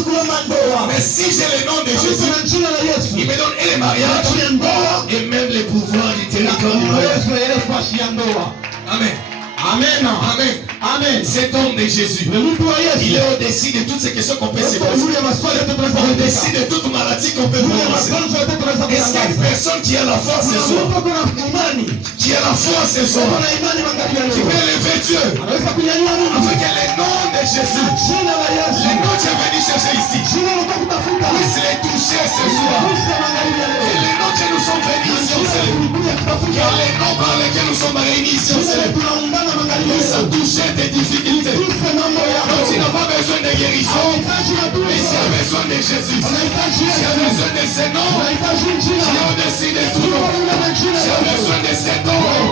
Mais si j'ai le nom de Jésus, il me donne et le mariage et même le pouvoir du territoire du mariage. Amen. Amen. Amen. Amen. Cet homme de Jésus, il est au-dessus de toutes ces questions qu'on peut se poser. Au-dessus de toute maladie qu'on peut prononcer. Est-ce qu'il y a une personne qui a la foi ce soir? Qui a la foi ce soir? Qui peut élever Dieu? Avec le nom de Jésus. Le nom que tu es venu chercher ici. Puisse les toucher ce soir. Et le nom que nous sommes venus ici au Seigneur. Quel est le nom par lequel nous sommes réunis ici au Seigneur? Puisse toucher tes difficultés. Donc tu n'as pas besoin de guérison. Mais tu as besoin de Jésus. Tu as besoin de ce nom. Tu as au-dessus de tout nom. Tu as besoin de cet homme.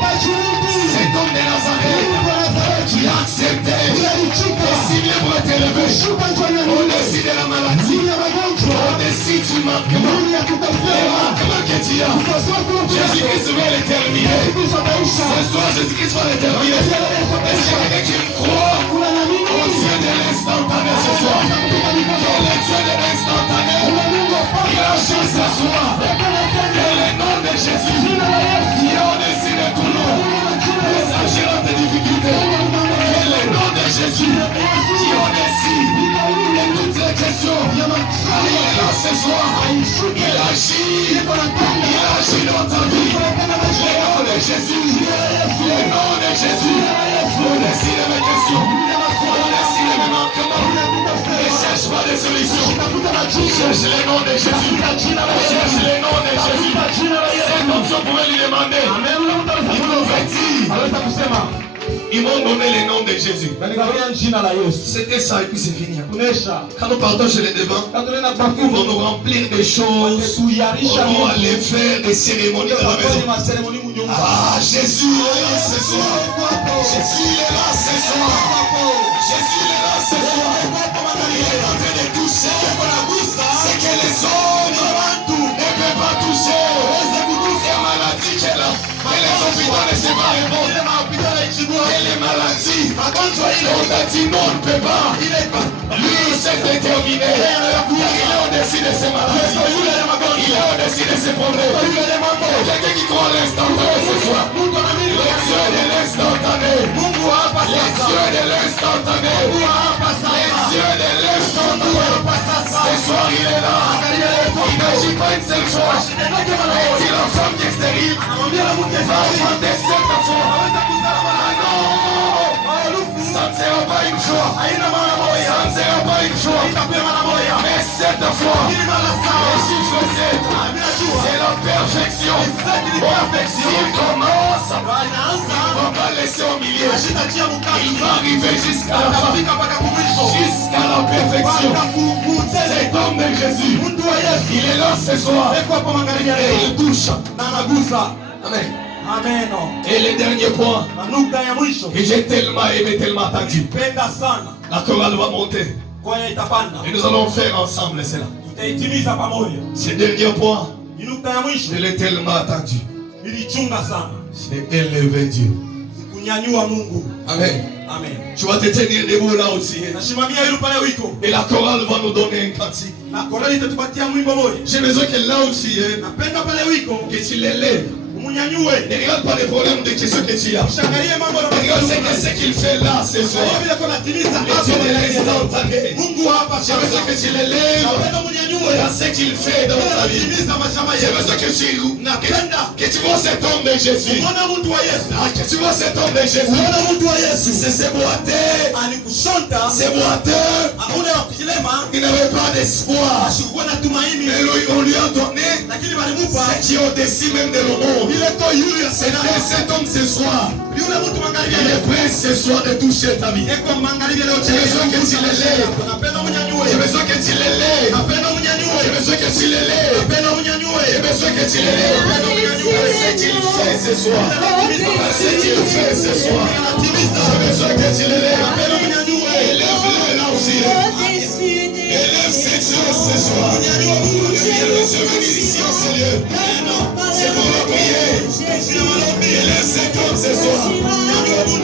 Cet homme de Nazareth qui a accepté et signé pour t'élever au-dessus de la maladie, au-dessus du manquement. Le manquement que tu as, Jésus-Christ va le terminer. Ce soir, Jésus-Christ va le terminer. Est-ce qu'il y a quelqu'un qui croit au Dieu de l'instantané ce soir? Quel est Dieu de l'instantané? Il agit ce soir. Quel est le nom de Jésus qui est au-dessus de tout nom? Pour s'agir dans tes difficultés. Quel est le nom de Jésus qui est au-dessus de toutes les questions? Il est là ce soir. Il agit. Il agit dans ta vie. Le nom de Jésus. Le nom de Jésus. Au-dessus de mes questions. Au-dessus de mes manquements. Ne cherche pas de solution. Cherche le nom de Jésus. Cherche le nom de Jésus. Cette option pouvait lui demander. Il prophétise. Ils m'ont donné le nom de Jésus. C'était ça et puis c'est fini. Quand nous partons chez les devants, ils vont nous remplir des choses. On va aller faire des cérémonies dans la maison. Ah, Jésus est là ce soir. Jésus est là ce soir. Jésus est là ce soir. Il est en train de toucher ce que les hommes ne peuvent pas toucher. Les maladies qu'elle a. Et les hôpitaux ne savent pas répondre. Et les maladies, on a dit non, on ne peut pas. Lui, il s'est déterminé. Il est au-dessus de ses maladies. Il est au-dessus de ses problèmes. Quelqu'un qui croit l'instantané ce soir. Le Dieu de l'instantané. Le Dieu de l'instantané. Le Dieu de l'instantané. Ce soir, il est là. Il n'agit pas une seule fois. Il dit la femme qui est stérile. Augmenter cette fois. Ça ne sera pas une fois. Ça ne sera pas une fois. Mais cette fois, les chiffres 7, c'est la perfection. S'il commence, il ne va pas laisser au milieu. Il va arriver jusqu'à la fin. Jusqu'à la perfection. Cet homme de Jésus, il est là ce soir. Et il touche. Amen. Amen. Et le dernier point, que j'ai tellement aimé, tellement attendu. La chorale va monter. Et nous allons faire ensemble cela. Ce dernier point, je l'ai tellement attendu. C'est élever Dieu. Amen. Amen. Tu vas te tenir debout là aussi. Et la chorale va nous donner un cantique. J'ai besoin que là aussi, que tu l'élèves. Ne regarde pas les problèmes de questions que tu as. Regarde ce qu'il fait là ce soir. Et tu ne l'instantané. J'ai besoin que tu l'élèves à ce qu'il fait dans ta vie. J'ai besoin que tu vois cet homme de Jésus. Que tu vois cet homme de Jésus. C'est ce boiteux. Ces boiteux. Il n'avait pas d'espoir. Mais on lui a donné ce qui est au-dessus même de le monde. C'était cet homme ce soir. Il est prêt ce soir de toucher ta vie. J'ai besoin que tu l'élèves. J'ai besoin que tu l'élèves. J'ai besoin que tu l'élèves. J'ai besoin que tu l'élèves. Ce qu'il fait ce soir. Ce qu'il fait ce soir. J'ai besoin que tu l'élèves. Élève-le là aussi. Élève cette chose ce soir. Je suis venu ici en ce lieu. C'est pour la prière. Élève cet homme ce soir. Élève-le.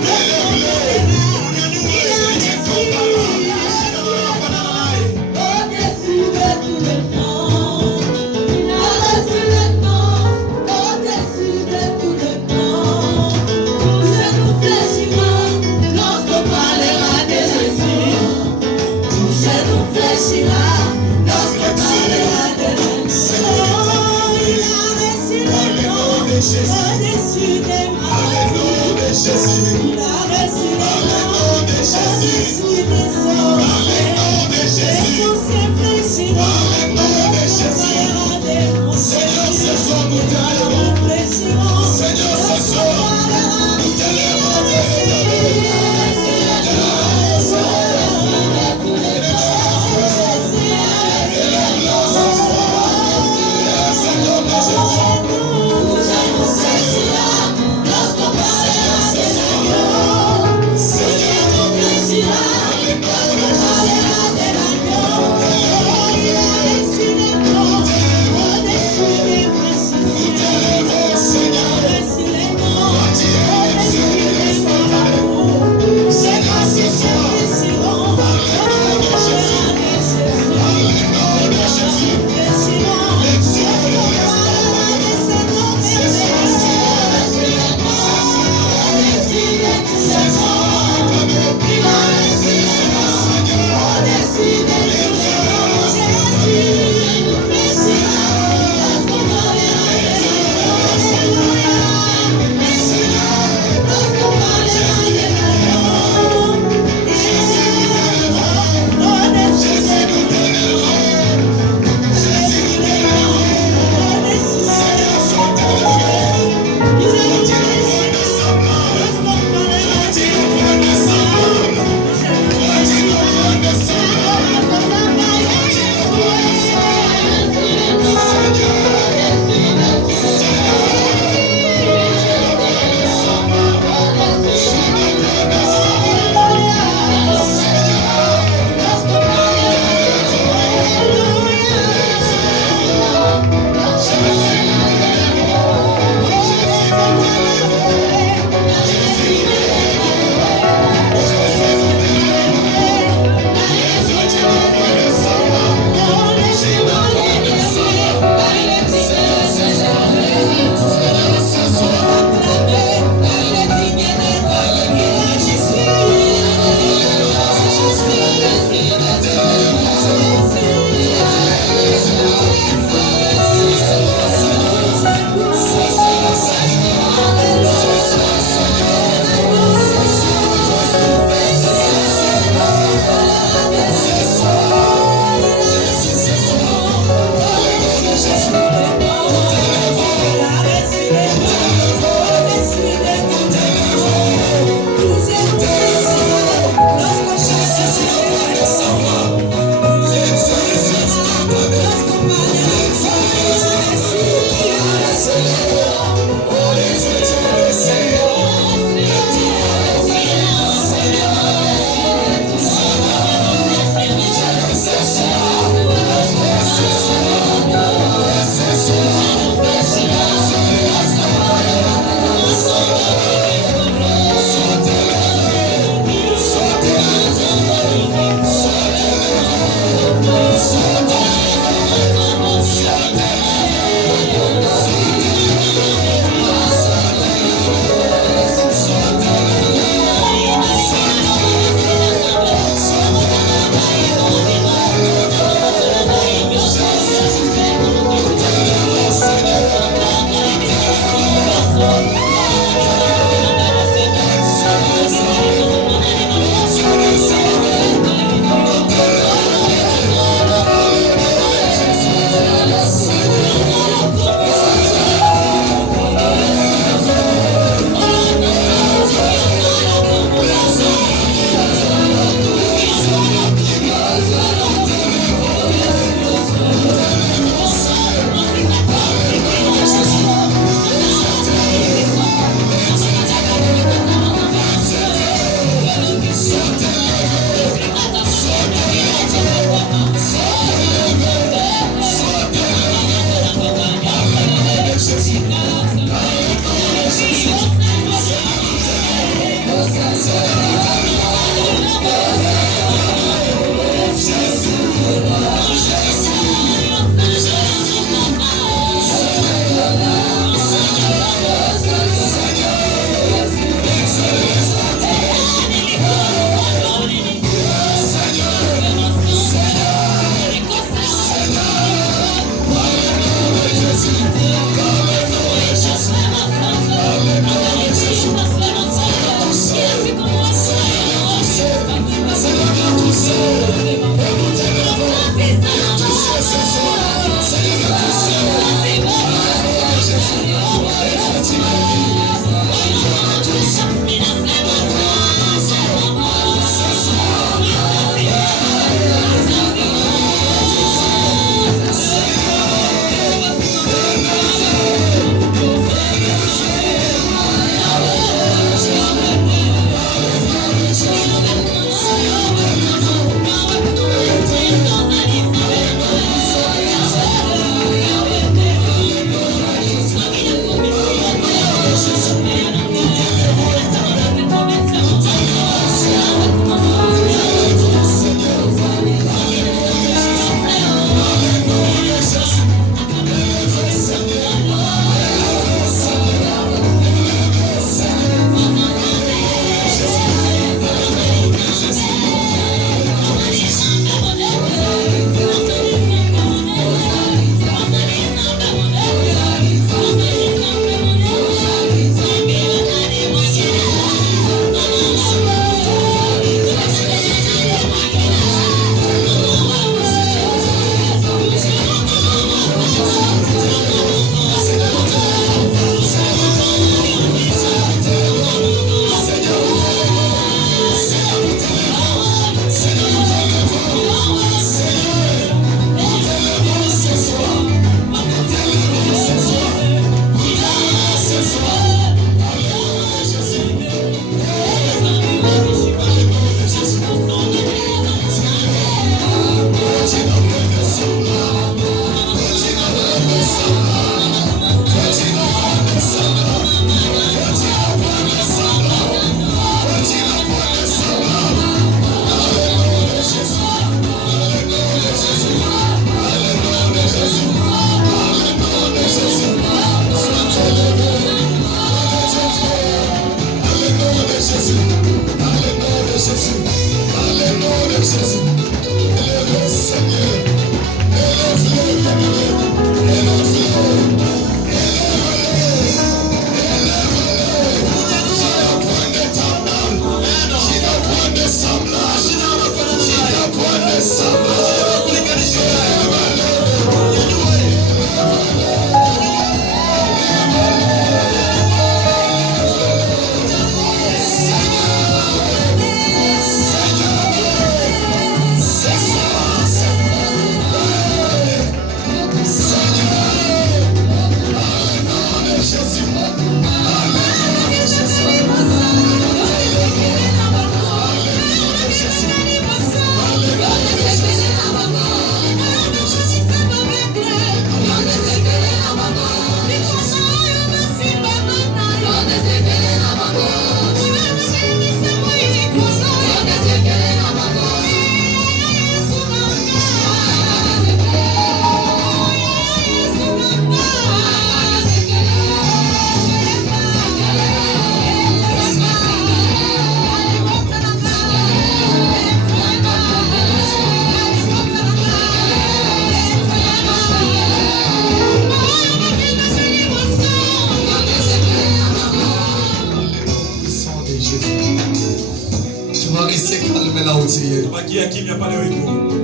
Seigneur,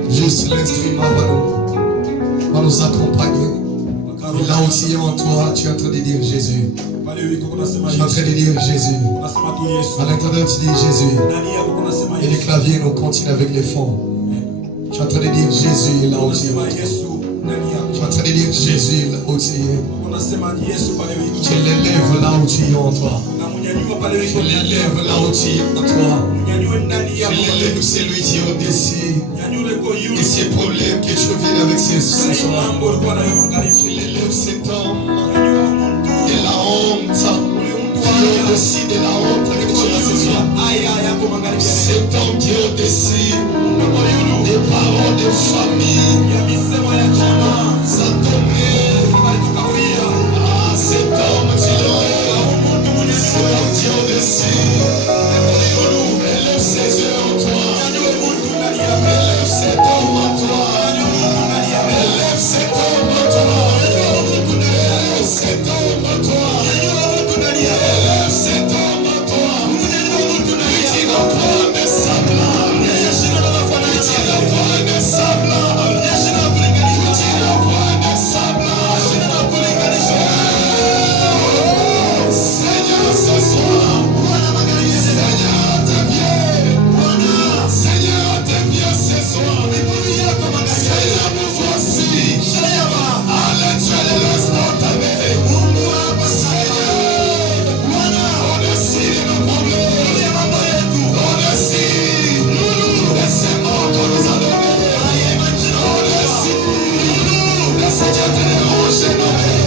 Juste l'instrument va nous accompagner. Et là aussi en toi, tu es en train de dire Jésus. Tu es en train de dire Jésus. À l'intérieur, tu dis Jésus. Et les claviers nous continuent avec les fonds. Tu es en train de dire Jésus là aussi. Tu es en train de dire Jésus là aussi. Tu l'élèves là où tu es en toi. Tu l'élèves là où tu es en toi. Tu l'élèves celui qui est au-dessus. Et ces problèmes que tu vis avec ces soins. Tu l'élèves cet homme. Et la honte. Tu es au-dessus de la honte avec toi ce soir. Cet homme qui est au-dessus des parents, des familles. Ça tombe. Cet homme, tu l'élèves. Cet homme qui est au-dessus. Élève ses yeux en toi. Élève cet homme en toi. Élève cet homme en toi. Élève cet homme en toi. Élève cet homme en toi. Tu n'as pas de semblable. Tu n'as pas de semblable. Tu n'as pas de semblable. Seigneur, ce soir. Seigneur, t'es bien. Seigneur, t'es bien ce soir. Seigneur, nous voici. À l'entrée de l'instantané. Seigneur, on décide nos problèmes. On décide de ces morts qu'on nous a donnés. On décide de Seigneur te déranger nos vies.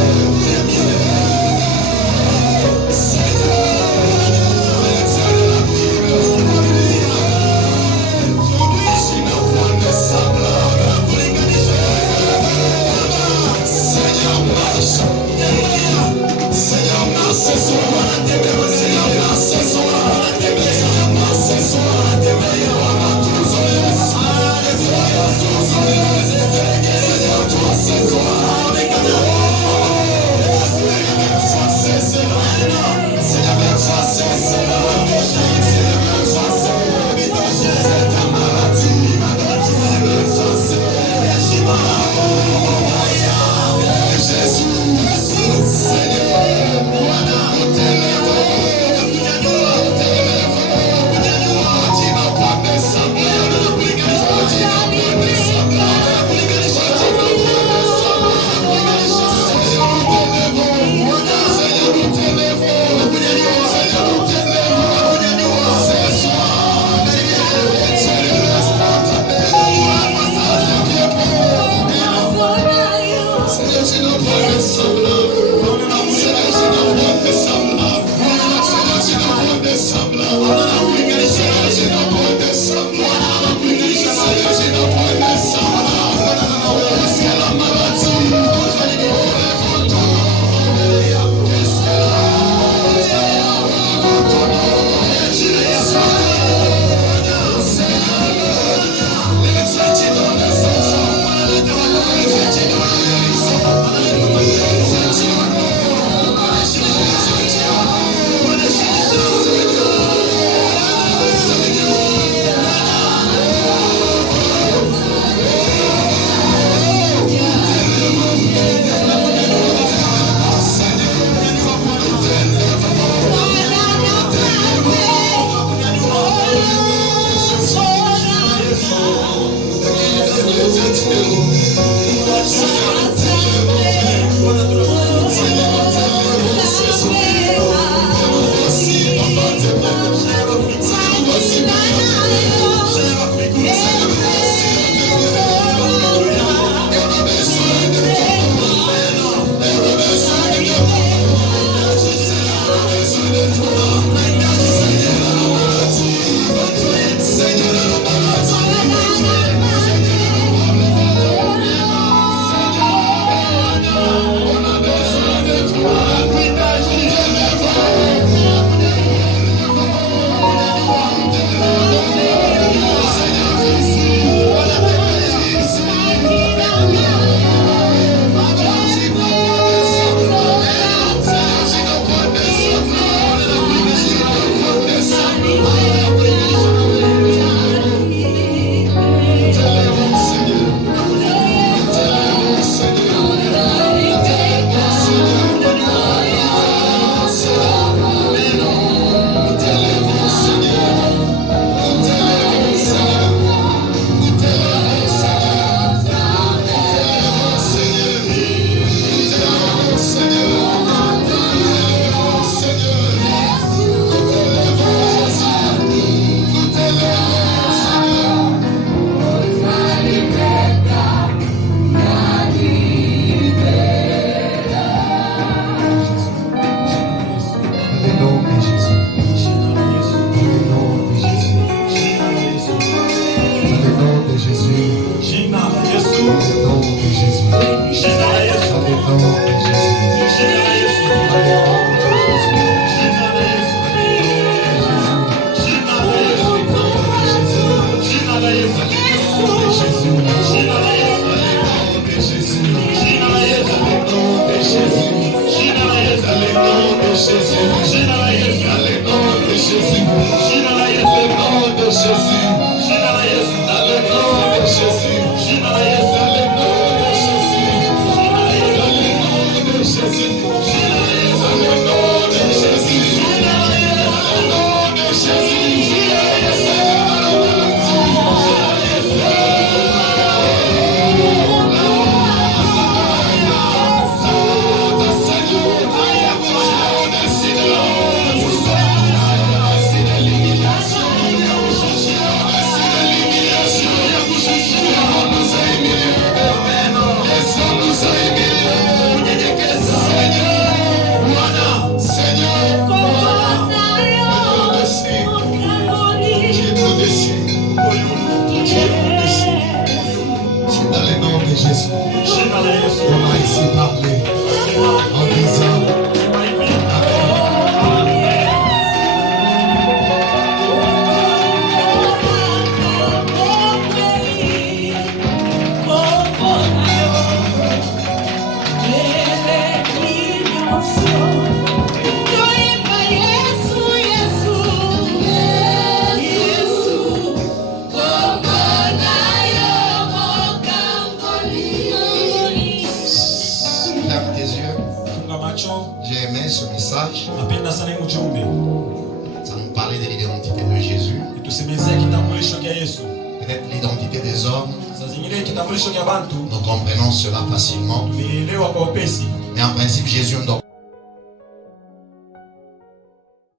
J'ai aimé ce message. Ça nous parlait de l'identité de Jésus. Peut-être l'identité des hommes. Nous comprenons cela facilement. Mais en principe, Jésus ne doit